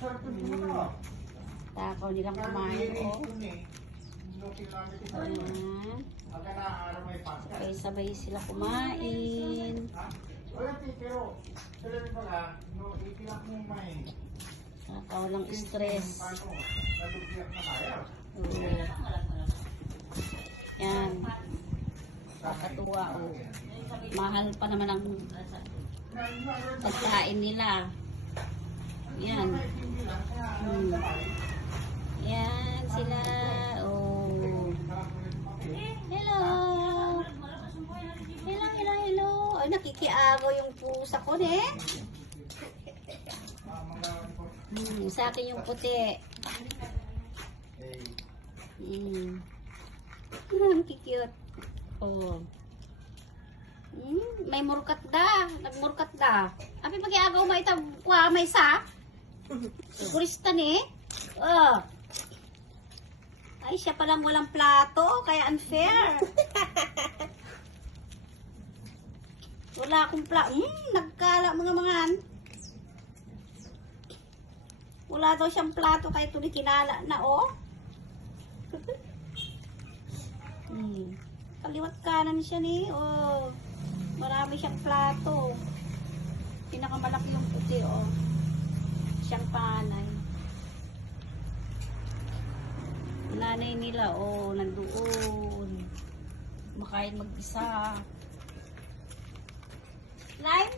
Takaw nilang kumain, oh. Sabay-sabay sila kumain. Takaw lang stress. Yan. Kakatuwa, oh. Mahal pa naman ang pagkain nila. Yan. Yan sila. Oh. Hello. Hello, hello, hello. Ay, nakikiagaw yung pusa ko, eh. Sa akin yung puti. Ang cute. Oh. May murkat da. Nagmurkat da. Api pag-iagaw mo ito, kuha may isa. Kurista ni. Oh. Ay, siya palang walang plato. Kaya unfair. Wala akong plato. Nagkala mga mangan. Wala daw siyang plato. Kaya ito ni kinala na, oh. Kaliwat kanan siya ni. Oh. Marami siyang plato. Pinakamalaki yung puti, oh. Siyang panay. Nanay nila, oh, nandoon. Makain mag-isa. Lime?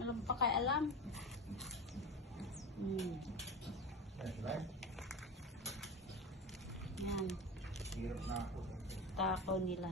Nalang pa kay alam. Yan. Takaw nila.